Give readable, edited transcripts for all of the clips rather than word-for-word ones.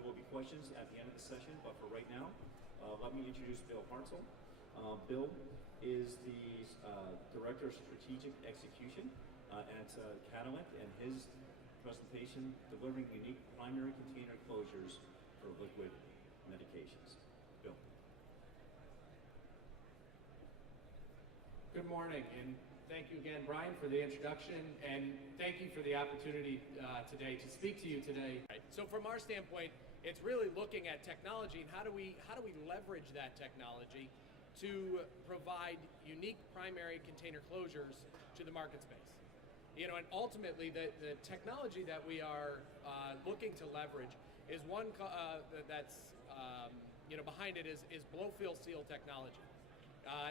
There will be questions at the end of the session, but for right now, let me introduce Bill Hartzell. Bill is the Director of Strategic Execution at Catalent, and his presentation, delivering unique primary container closures for liquid medications. Bill. Good morning, and thank you again, Brian, for the introduction, and thank you for the opportunity today to speak to you today. So from our standpoint, it's really looking at technology and how do we leverage that technology to provide unique primary container closures to the market space. And ultimately the technology that we are looking to leverage is one that's behind it is blow-fill seal technology.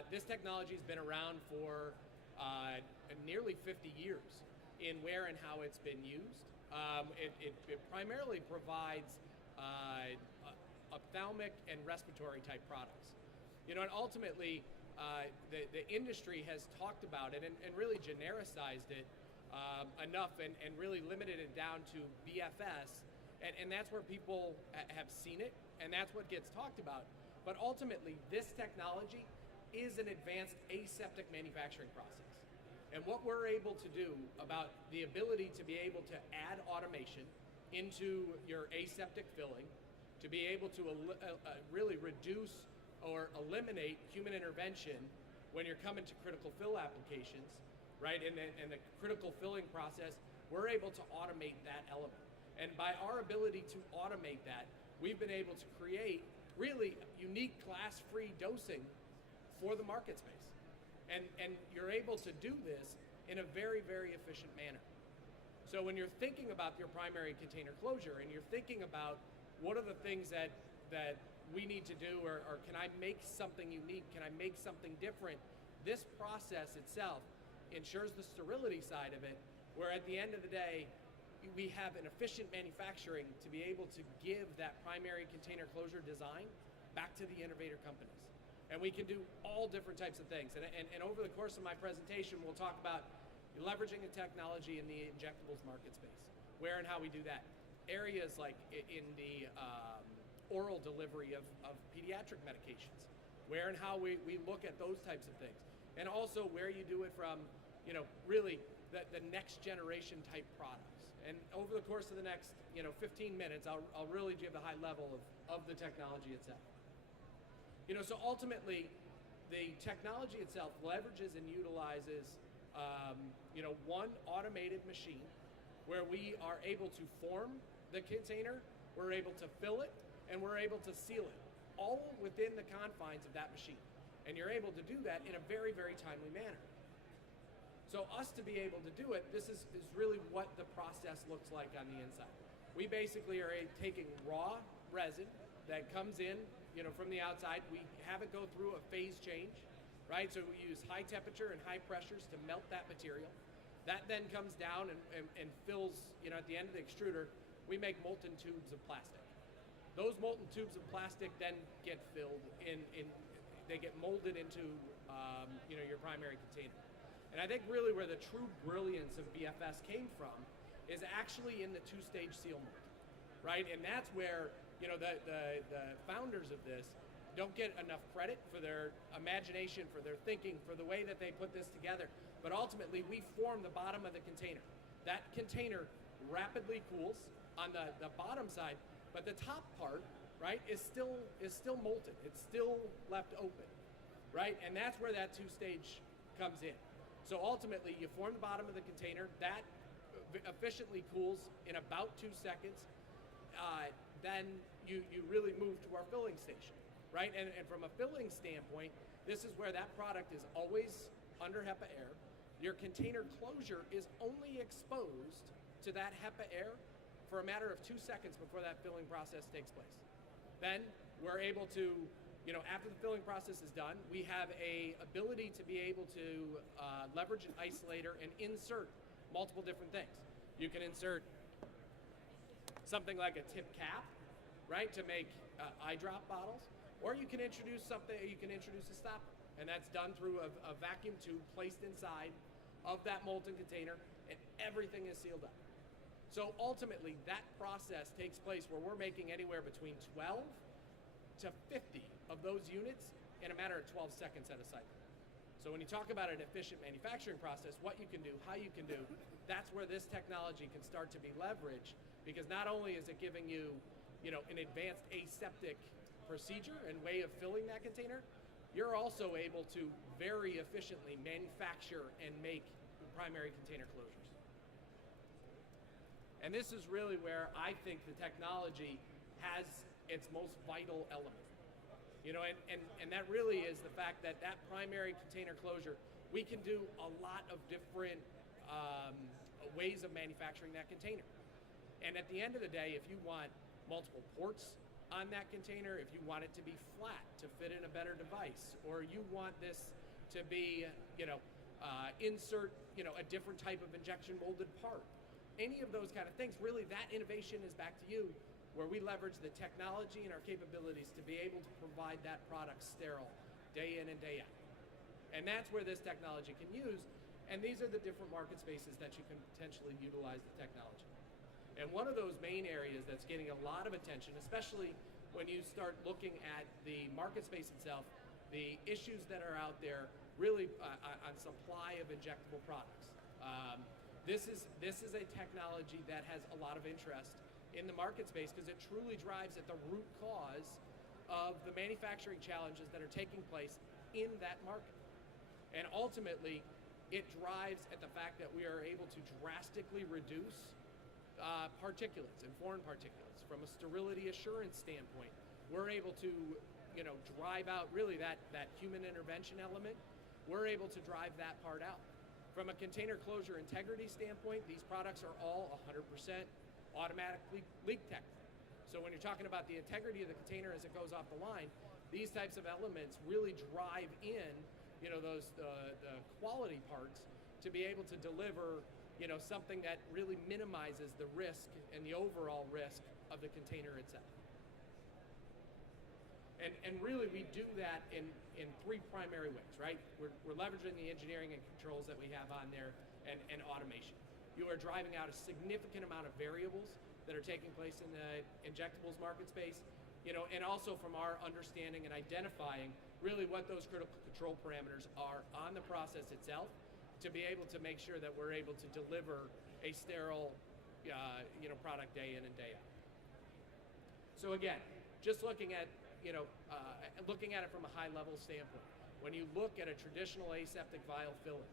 This technology has been around for nearly 50 years in where and how it's been used. It primarily provides ophthalmic and respiratory type products. And ultimately the industry has talked about it and really genericized it enough and really limited it down to BFS, and that's where people have seen it, and that's what gets talked about. But ultimately, this technology is an advanced aseptic manufacturing process. And what we're able to do about the ability to be able to add automation into your aseptic filling, to be able to really reduce or eliminate human intervention when you're coming to critical fill applications, right? And the critical filling process, we're able to automate that element. And by our ability to automate that, we've been able to create really unique class-free dosing for the market space. And you're able to do this in a very, very efficient manner. So when you're thinking about your primary container closure and you're thinking about what are the things that we need to do, or can I make something unique, can I make something different, this process itself ensures the sterility side of it, where at the end of the day, we have an efficient manufacturing to be able to give that primary container closure design back to the innovator companies. And we can do all different types of things. And over the course of my presentation, we'll talk about leveraging the technology in the injectables market space, where and how we do that. Areas like in the oral delivery of pediatric medications, where and how we look at those types of things. And also where you do it from, really the next generation type products. And over the course of the next, 15 minutes, I'll really give the high level of the technology itself. So ultimately, the technology itself leverages and utilizes, one automated machine where we are able to form the container, we're able to fill it, and we're able to seal it, all within the confines of that machine. And you're able to do that in a very, very timely manner. So us to be able to do it, this is really what the process looks like on the inside. We basically are taking raw resin that comes in, from the outside. We have it go through a phase change, right? So we use high temperature and high pressures to melt that material. That then comes down and fills, at the end of the extruder, we make molten tubes of plastic. Those molten tubes of plastic then get filled they get molded into, your primary container. And I think really where the true brilliance of BFS came from is actually in the two-stage seal mold, right? And that's where, the founders of this don't get enough credit for their imagination, for their thinking, for the way that they put this together. But ultimately, we form the bottom of the container. That container rapidly cools on the bottom side, but the top part, right, is still molten. It's still left open, right? And that's where that two-stage comes in. So ultimately, you form the bottom of the container. That efficiently cools in about 2 seconds. Then you really move to our filling station, right? And from a filling standpoint, this is where that product is always under HEPA air. Your container closure is only exposed to that HEPA air for a matter of 2 seconds before that filling process takes place. Then we're able to, after the filling process is done, we have a ability to be able to leverage an isolator and insert multiple different things. You can insert something like a tip cap, right, to make eye drop bottles, or you can introduce a stopper, and that's done through a vacuum tube placed inside of that molten container, and everything is sealed up. So ultimately, that process takes place where we're making anywhere between 12 to 50 of those units in a matter of 12 seconds at a cycle. So when you talk about an efficient manufacturing process, what you can do, how you can do, that's where this technology can start to be leveraged, because not only is it giving you, an advanced aseptic procedure and way of filling that container, you're also able to very efficiently manufacture and make primary container closures. And this is really where I think the technology has its most vital element. And that really is the fact that primary container closure, we can do a lot of different ways of manufacturing that container. And at the end of the day, if you want multiple ports on that container, if you want it to be flat to fit in a better device, or you want this to be, insert, a different type of injection molded part, any of those kind of things, really that innovation is back to you, where we leverage the technology and our capabilities to be able to provide that product sterile day in and day out. And that's where this technology can use, and these are the different market spaces that you can potentially utilize the technology. And one of those main areas that's getting a lot of attention, especially when you start looking at the market space itself, the issues that are out there really on supply of injectable products. This is a technology that has a lot of interest in the market space because it truly drives at the root cause of the manufacturing challenges that are taking place in that market. And ultimately, it drives at the fact that we are able to drastically reduce particulates and foreign particulates. From a sterility assurance standpoint, we're able to drive out really that human intervention element. We're able to drive that part out. From a container closure integrity standpoint, these products are all 100% automatically leak detected. So when you're talking about the integrity of the container as it goes off the line, these types of elements really drive in, those the quality parts to be able to deliver, something that really minimizes the risk and the overall risk of the container itself. And really we do that in three primary ways, right? We're leveraging the engineering and controls that we have on there and automation. You are driving out a significant amount of variables that are taking place in the injectables market space, and also from our understanding and identifying really what those critical control parameters are on the process itself to be able to make sure that we're able to deliver a sterile, product day in and day out. So again, just looking at it from a high level standpoint, when you look at a traditional aseptic vial filling,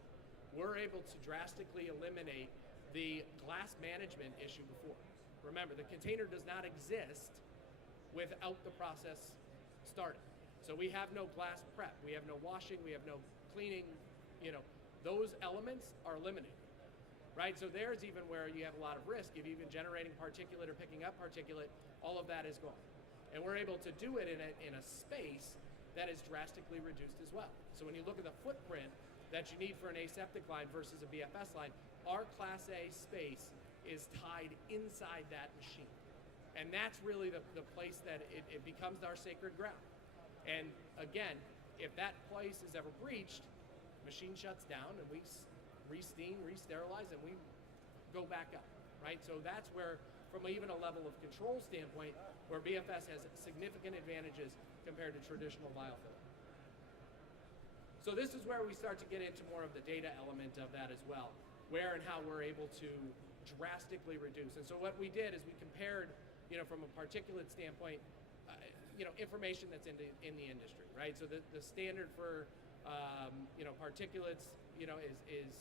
we're able to drastically eliminate the glass management issue before. Remember, the container does not exist without the process starting. So we have no glass prep, we have no washing, we have no cleaning, those elements are eliminated, right? So there's even where you have a lot of risk. If you're even generating particulate or picking up particulate, all of that is gone. And we're able to do it in a space that is drastically reduced as well. So when you look at the footprint that you need for an aseptic line versus a BFS line, our Class A space is tied inside that machine. And that's really the place that it becomes our sacred ground. And again, if that place is ever breached, machine shuts down and we re-steam, re-sterilize, and we go back up, right? So that's where, from even a level of control standpoint, where BFS has significant advantages compared to traditional vial filling. So this is where we start to get into more of the data element of that as well, where and how we're able to drastically reduce. And so what we did is we compared, from a particulate standpoint, information that's in the industry, right? So the standard for, particulates, is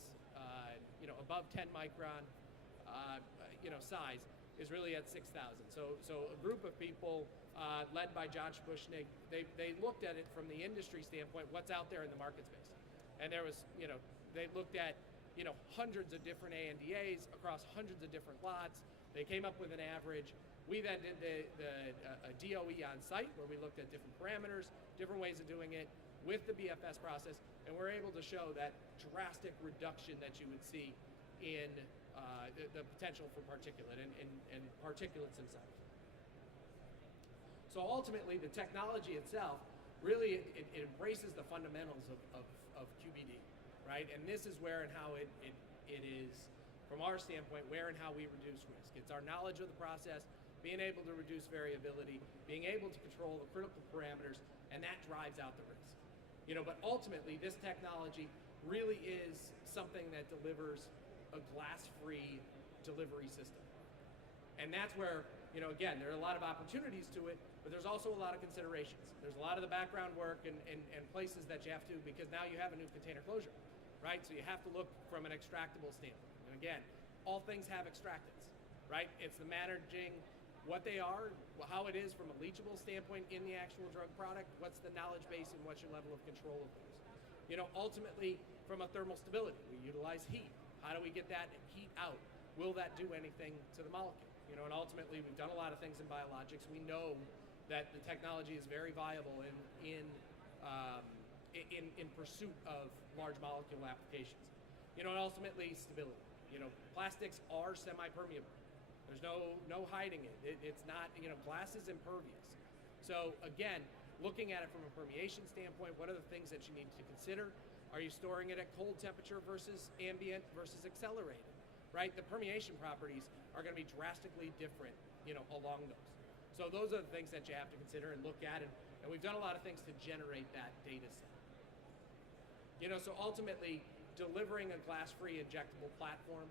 above 10 micron, size is really at 6,000. So a group of people led by John Shabushnig, they looked at it from the industry standpoint, what's out there in the market space. And there was, they looked at, hundreds of different ANDAs across hundreds of different lots. They came up with an average. We then did a DOE on site where we looked at different parameters, different ways of doing it with the BFS process, and we're able to show that drastic reduction that you would see in the potential for particulate and particulates themselves. So ultimately, the technology itself really it embraces the fundamentals of QBD, right? And this is where and how it is from our standpoint, where and how we reduce risk. It's our knowledge of the process, being able to reduce variability, being able to control the critical parameters, and that drives out the risk. But ultimately, this technology really is something that delivers a glass-free delivery system. And that's where, again, there are a lot of opportunities to it, but there's also a lot of considerations. There's a lot of the background work and places that you have to, because now you have a new container closure, right? So you have to look from an extractable standpoint. And again, all things have extractants, right? It's the managing what they are, how it is from a leachable standpoint in the actual drug product, what's the knowledge base, and what's your level of control of those. Ultimately, from a thermal stability, we utilize heat. How do we get that heat out? Will that do anything to the molecule? And ultimately, we've done a lot of things in biologics. We know that the technology is very viable in pursuit of large molecule applications. And ultimately, stability. Plastics are semi-permeable. There's no hiding it. It's not, glass is impervious. So again, looking at it from a permeation standpoint, what are the things that you need to consider? Are you storing it at cold temperature versus ambient versus accelerated, right? The permeation properties are going to be drastically different, along those. So those are the things that you have to consider and look at, and we've done a lot of things to generate that data set. So ultimately, delivering a glass-free injectable platform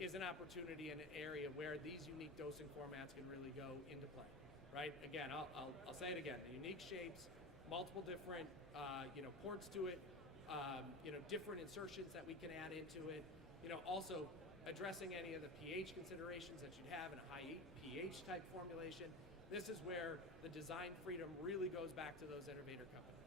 is an opportunity in an area where these unique dosing formats can really go into play, right? Again, I'll say it again, the unique shapes, multiple different, ports to it, different insertions that we can add into it, also addressing any of the pH considerations that you'd have in a high pH type formulation. This is where the design freedom really goes back to those innovator companies.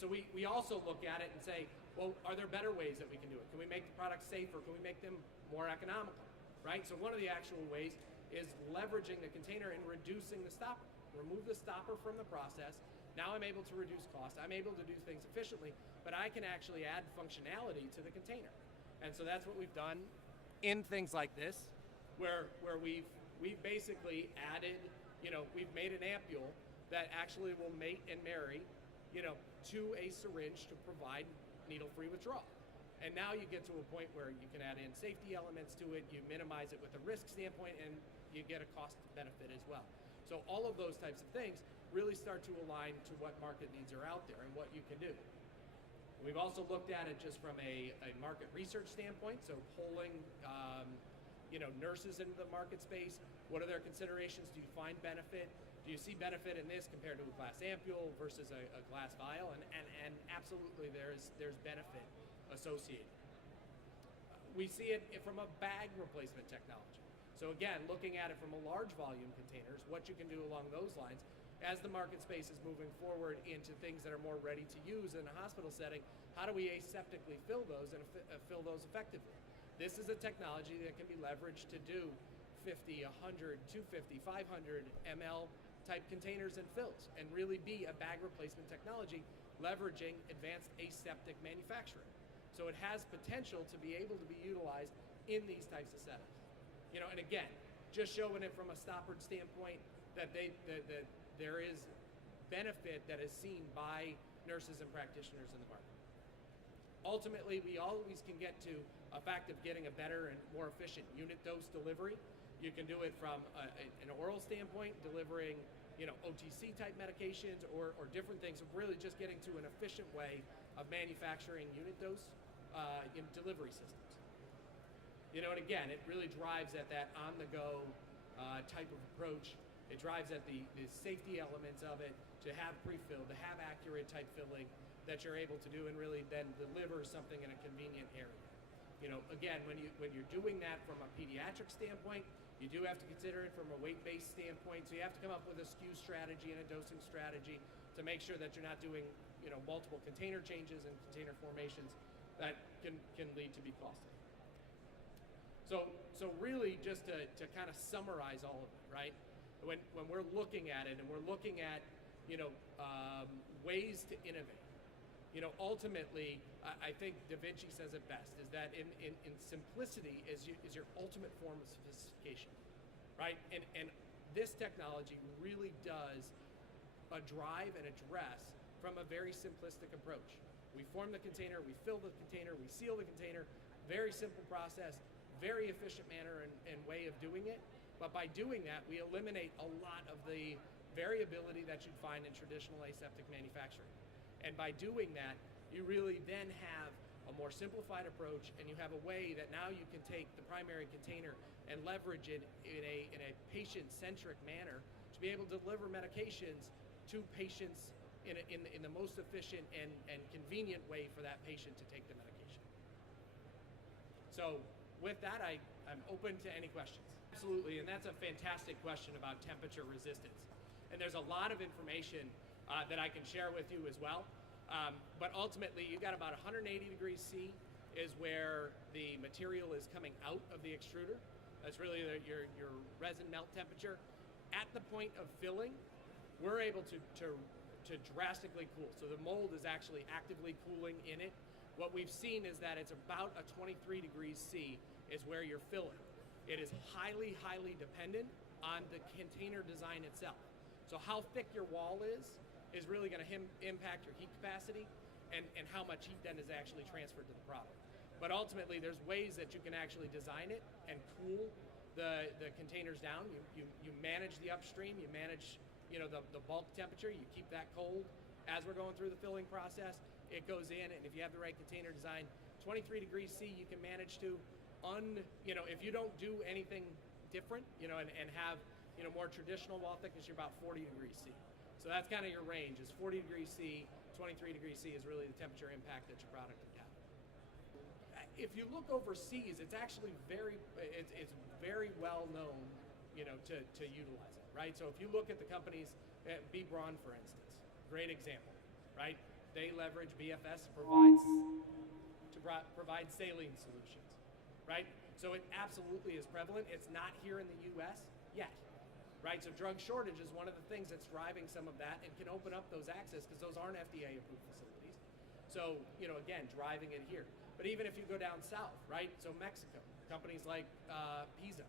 So we also look at it and say, well, are there better ways that we can do it? Can we make the products safer? Can we make them more economical, right? So one of the actual ways is leveraging the container and reducing the stopper. Remove the stopper from the process. Now I'm able to reduce cost. I'm able to do things efficiently, but I can actually add functionality to the container. And so that's what we've done in things like this, where we've basically added, we've made an ampule that actually will mate and marry, to a syringe to provide needle-free withdrawal. And now you get to a point where you can add in safety elements to it, you minimize it with a risk standpoint, and you get a cost benefit as well. So all of those types of things really start to align to what market needs are out there and what you can do. We've also looked at it just from a market research standpoint, so polling nurses into the market space. What are their considerations? Do you find benefit? Do you see benefit in this compared to a glass ampule versus a glass vial? And absolutely there's benefit associated. We see it from a bag replacement technology. So again, looking at it from a large volume containers, what you can do along those lines, as the market space is moving forward into things that are more ready to use in a hospital setting, how do we aseptically fill those and fill those effectively? This is a technology that can be leveraged to do 50, 100, 250, 500 ml type containers and fills, and really be a bag replacement technology leveraging advanced aseptic manufacturing. So it has potential to be able to be utilized in these types of settings. And again, just showing it from a stoppered standpoint that there is benefit that is seen by nurses and practitioners in the market. Ultimately, we always can get to a fact of getting a better and more efficient unit dose delivery. You can do it from an oral standpoint, delivering OTC type medications or different things, of really just getting to an efficient way of manufacturing unit dose delivery systems. And again, it really drives at that on-the-go type of approach. It drives at the safety elements of it, to have pre-filled, to have accurate type filling that you're able to do and really then deliver something in a convenient area. Again, when you're doing that from a pediatric standpoint, you do have to consider it from a weight-based standpoint. So you have to come up with a SKU strategy and a dosing strategy to make sure that you're not doing multiple container changes and container formations that can lead to be costly. So really just to kind of summarize all of it, right? When we're looking at it and we're looking at ways to innovate, ultimately I think Da Vinci says it best, is that in simplicity is your ultimate form of sophistication, right? And this technology really does drive and address from a very simplistic approach. We form the container, we fill the container, we seal the container, Very simple process, very efficient manner and way of doing it. But by doing that, we eliminate a lot of the variability that you'd find in traditional aseptic manufacturing. And by doing that, you really then have a more simplified approach, and you have a way that now you can take the primary container and leverage it in a patient-centric manner to be able to deliver medications to patients in the most efficient and convenient way for that patient to take the medication. So with that, I'm open to any questions. Absolutely, and that's a fantastic question about temperature resistance. And there's a lot of information that I can share with you as well. But ultimately, you've got about 180 degrees C is where the material is coming out of the extruder. That's really your resin melt temperature. At the point of filling, we're able to drastically cool. So the mold is actually actively cooling in it. What we've seen is that it's about a 23 degrees C is where you're filling. It is highly, highly dependent on the container design itself. So how thick your wall is really going to impact your heat capacity and how much heat then is actually transferred to the product. But ultimately, there's ways that you can actually design it and cool the containers down. You manage the upstream, you manage the bulk temperature, you keep that cold as we're going through the filling process. It goes in, and if you have the right container design, 23 degrees C you can manage to if you don't do anything different, and have more traditional wall thickness, you're about 40 degrees C. So that's kind of your range, is 40 degrees C, 23 degrees C is really the temperature impact that your product would have. If you look overseas, it's actually very well known, to utilize it, right? So if you look at the companies, B. Braun, for instance, great example, right? They leverage BFS to provide saline solutions, right? So it absolutely is prevalent. It's not here in the U.S. yet, right? So drug shortage is one of the things that's driving some of that and can open up those access because those aren't FDA-approved facilities. So, again, driving it here. But even if you go down south, right? So Mexico, companies like Pisa,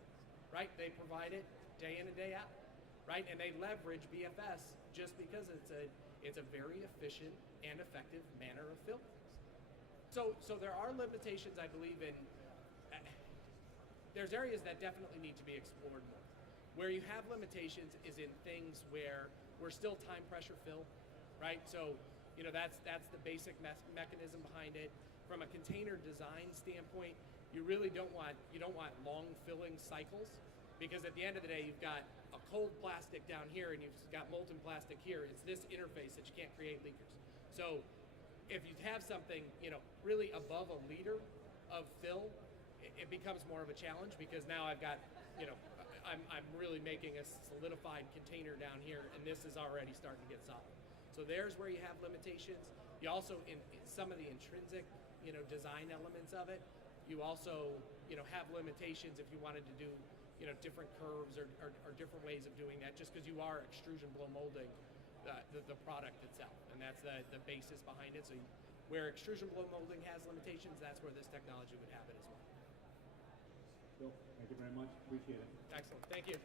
right? They provide it day in and day out, right? And they leverage BFS just because it's a very efficient and effective manner of filling. So there are limitations, I believe, in. There's areas that definitely need to be explored more. Where you have limitations is in things where we're still time pressure fill, right? So, that's the basic mechanism behind it. From a container design standpoint, you really don't want long filling cycles, because at the end of the day, you've got a cold plastic down here and you've got molten plastic here. It's this interface that you can't create leakers. So if you have something, really above a liter of fill, it becomes more of a challenge, because now I've got, I'm really making a solidified container down here, and this is already starting to get solid. So there's where you have limitations. You also, in some of the intrinsic, design elements of it, you also, have limitations if you wanted to do, different curves or different ways of doing that, just because you are extrusion blow molding the product itself, and that's the basis behind it. So where extrusion blow molding has limitations, that's where this technology would have it as well. Bill, thank you very much. Appreciate it. Excellent. Thank you.